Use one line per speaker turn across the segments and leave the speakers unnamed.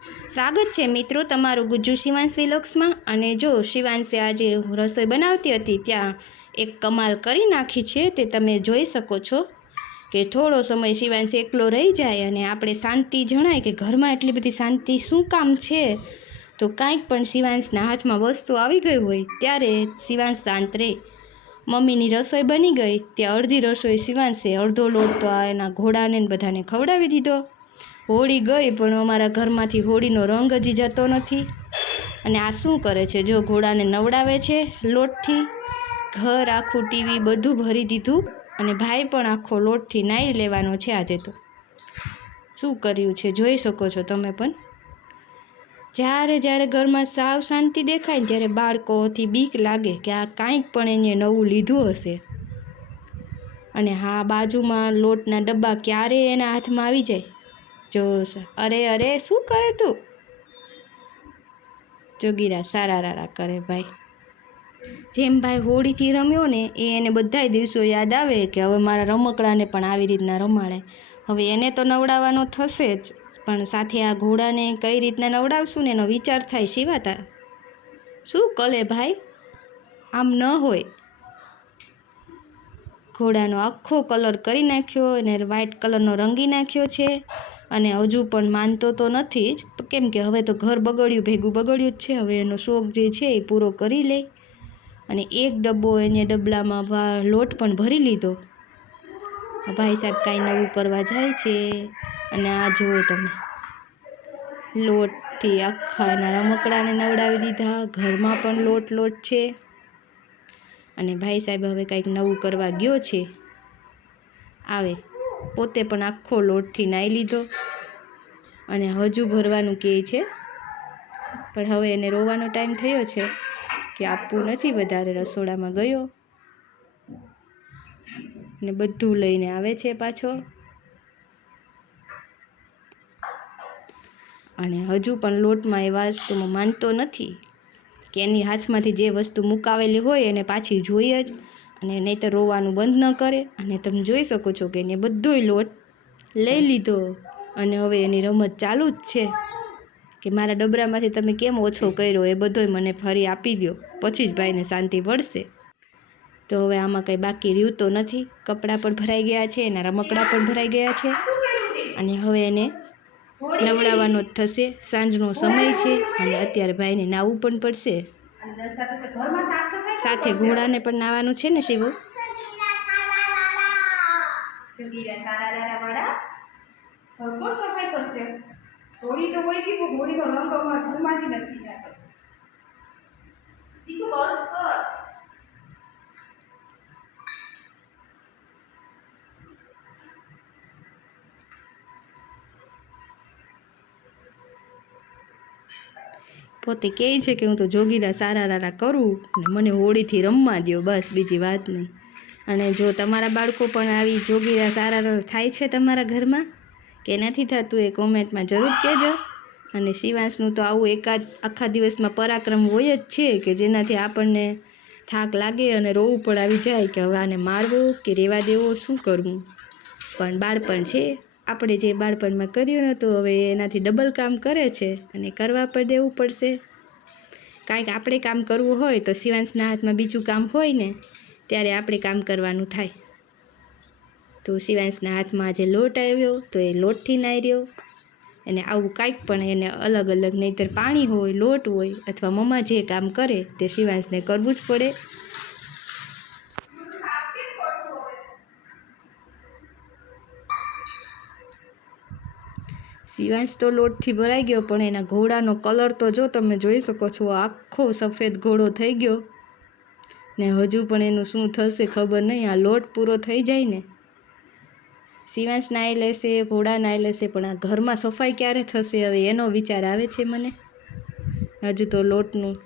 સ્વાગત છે મિત્રો તમારું ગુજ્જુ શિવાંશ વિલોક્સમાં. અને જો શિવાંશે આજે રસોઈ બનાવતી હતી, ત્યાં એક કમાલ કરી નાખી છે, તે તમે જોઈ શકો છો કે થોડો સમય શિવાંશ એકલો રહી જાય અને આપણે શાંતિ જણાય કે ઘરમાં એટલી બધી શાંતિ શું કામ છે? તો કાંઈક પણ શિવાંશના હાથમાં વસ્તુ આવી ગઈ હોય, ત્યારે શિવાંશ શાંત રહે. મમ્મીની રસોઈ બની ગઈ, ત્યાં અડધી રસોઈ શિવાંશે અડધો લોટ તો આ એના ઘોડાને બધાને ખવડાવી દીધો. હોળી ગઈ, પણ અમારા ઘરમાંથી હોળીનો રંગ હજી જતો નથી. અને આ શું કરે છે? જો ઘોડાને નવડાવે છે લોટથી, ઘર આખું ટીવી બધું ભરી દીધું અને ભાઈ પણ આખો લોટથી નાહી લેવાનો છે આજે તો. શું કર્યું છે? જોઈ શકો છો તમે પણ. જ્યારે જ્યારે ઘરમાં સાવ શાંતિ દેખાય ને ત્યારે બાળકોથી બીક લાગે કે આ કાંઈક પણ એને નવું લીધું હશે. અને હા, બાજુમાં લોટના ડબ્બા ક્યારે એના હાથમાં આવી જાય. જો સ- અરે અરે, શું કરે તું? જોગીરા સારા રારા કરે, ભાઈ. જેમ ભાઈ હોળીથી રમ્યો ને, એ એને બધાય દિવસો યાદ આવે કે હવે મારા રમકડાને પણ આવી રીતના રમાડે. હવે એને તો નવડાવવાનો થશે જ, પણ સાથે આ ઘોડાને કઈ રીતના નવડાવશું ને એનો વિચાર થાય શિવાતા શું કલે ભાઈ? આમ ન હોય. ઘોડાનો આખો કલર કરી નાખ્યો અને વ્હાઇટ કલરનો રંગી નાખ્યો છે. અને હજુ પણ માનતો તો નથી જ કેમ કે હવે તો ઘર બગડ્યું, ભેગું બગડ્યું જ છે, હવે એનો શોખ જે છે એ પૂરો કરી લે. અને એક ડબ્બો એને ડબલામાં ભા, લોટ પણ ભરી લીધો. ભાઈ સાહેબ કાંઈ નવું કરવા જાય છે. અને આ જુઓ તમે, લોટથી આખા એના રમકડાને નવડાવી દીધા, ઘરમાં પણ લોટ લોટ છે. અને ભાઈ સાહેબ હવે કાંઈક નવું કરવા ગયો છે. આવે. પોતે પણ આખો લોટથી નાહી લીધો અને હજુ ભરવાનું કહે છે. પણ હવે એને રોવાનો ટાઈમ થયો છે કે આપવું નથી વધારે રસોડામાં ગયો. ને બધું લઈને આવે છે પાછો. અને હજુ પણ લોટમાં એ વાસ્તુમાં માનતો નથી કે એની હાથમાંથી જે વસ્તુ મુકાવેલી હોય એને પાછી જોઈએ જ. અને નહીં તો રોવાનું બંધ ન કરે. અને તમે જોઈ શકો છો કે એને બધોય લોટ લઈ લીધો. અને હવે એની રમત ચાલુ જ છે. કે મારા ડબરામાંથી તમે કેમ ઓછો કર્યો એ બધોય મને ફરી આપી દો પછી જ ભાઈને શાંતિ પડશે તો હવે આમાં કંઈ બાકી રહ્યું તો નથી. કપડાં પણ ભરાઈ ગયા છે, એના રમકડાં પણ ભરાઈ ગયા છે. અને હવે એને નવડાવવાનો જ થશે. સાંજનો સમય છે અને અત્યારે ભાઈને નાવું પણ પડશે. સાથે ઘોડાને પણ નાવાનું છે ને શિવો?
કોણ સફાઈ કરશે? હોળી તો હોય ગઈ પણ હોળીનો રંગ અમારા ઘરમાંથી નથી જતો. બસ કર.
પોતે કહે છે કે હું તો જોગીરા સારા રારા કરું અને મને હોળીથી રમવા દ્યો, બસ, બીજી વાત નહીં. અને જો તમારા બાળકો પણ આવી જોગીરા સારા રારા થાય છે તમારા ઘરમાં, કે નથી થતું એ કોમેન્ટમાં જરૂર કહેજો. અને શિવાંશનું તો આવું એકાદ, આખા દિવસમાં પરાક્રમ હોય જ છે કે જેનાથી આપણને થાક લાગે અને રોવું પણ આવી જાય કે હવે આને મારવો કે રહેવા દેવો, શું કરવું? પણ બાળપણ છે. આપણે જે બાળપણમાં કર્યું હતું, હવે એનાથી ડબલ કામ કરે છે અને કરવા પણ દેવું પડશે. કાંઈક આપણે કામ કરવું હોય તો શિવાંશના હાથમાં બીજું કામ હોય ને, ત્યારે આપણે કામ કરવાનું થાય. તો શિવાંશના હાથમાં આજે લોટ આવ્યો, તો એ લોટથી નાર્યો અને આવું કાંઈક પણ એને અલગ અલગ, નહીંતર પાણી હોય, લોટ હોય, અથવા મમ્મા જે કામ કરે તે શિવાંશને કરવું જ પડે. શિવાંશ તો લોટથી ભરાઈ ગયો, પણ એના ઘોડાનો કલર તો જો તમે જોઈ શકો છો, આખો સફેદ ઘોડો થઈ ગયો. ને હજુ પણ એનું શું થશે ખબર નહીં, આ લોટ પૂરો થઈ જાય ને. શિવાંશ નાહી લેશે, ઘોડા નાહી લેશે, પણ આ ઘરમાં સફાઈ ક્યારે થશે, હવે એનો વિચાર આવે છે મને. હજુ તો લોટનું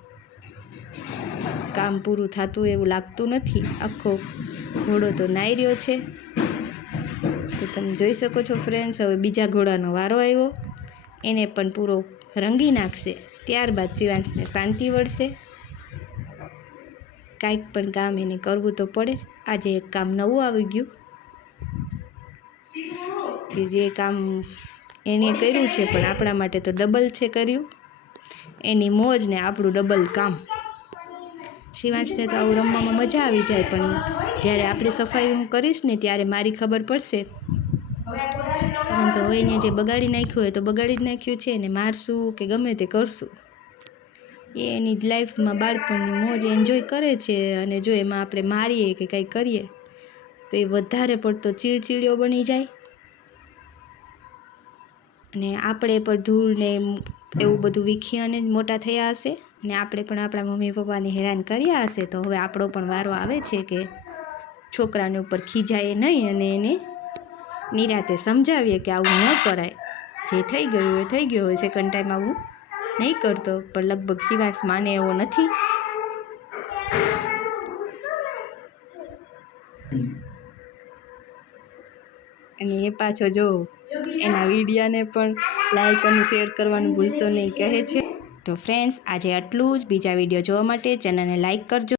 કામ પૂરું થતું એવું લાગતું નથી. આખો ઘોડો તો નાહી રહ્યો છે. તો તમે જોઈ શકો છો ફ્રેન્ડ્સ હવે બીજા ઘોડાનો વારો આવ્યો. એને પણ પૂરો રંગી નાખશે. ત્યારબાદ શિવાંશને શાંતિ વળશે. કાંઈક પણ કામ એને કરવું તો પડે જ. આજે એક કામ નવું આવી ગયું. કે જે કામ એને કર્યું છે, પણ આપણા માટે તો ડબલ છે કર્યું. એની મોજ ને આપણું ડબલ કામ. શિવાંશને તો આવું રમવામાં મજા આવી જાય, પણ જ્યારે આપણે સફાઈ હું કરીશ ને ત્યારે મારી ખબર પડશે. પરંતુ હવે એને જે બગાડી નાખ્યું હોય તો બગાડી જ નાખ્યું છે એને મારશું કે ગમે તે કરશું. એ એની લાઈફમાં બાળપણની મોજ એન્જોય કરે છે અને જો એમાં આપણે મારીએ કે કંઈ કરીએ, તો એ વધારે પડતો ચીડચીડિયો બની જાય. અને આપણે પણ ધૂળ ને એવું બધું વીખી અને મોટા થયા હશે. ને આપણે પણ આપણા મમ્મી પપ્પાને હેરાન કર્યા હશે તો હવે આપણો પણ વારો આવે છે કે છોકરાને ઉપર ખીજાય નહીં અને એને નિરાતે સમજાવીએ કે આવું ન કરાય. જે થઈ ગયું એ થઈ ગયું હોય સેકન્ડ ટાઈમ આવું નહીં કરતો. પણ લગભગ શિવાસ માને એવો નથી. અને એ પાછો જો એના વિડીયાને પણ લાઈક અને શેર કરવાનું ભૂલશો નહીં, કહે છે. તો ફ્રેન્ડ્સ આજે આટલું જ. બીજા વીડિયો જોવા માટે ચેનલને લાઇક કરજો.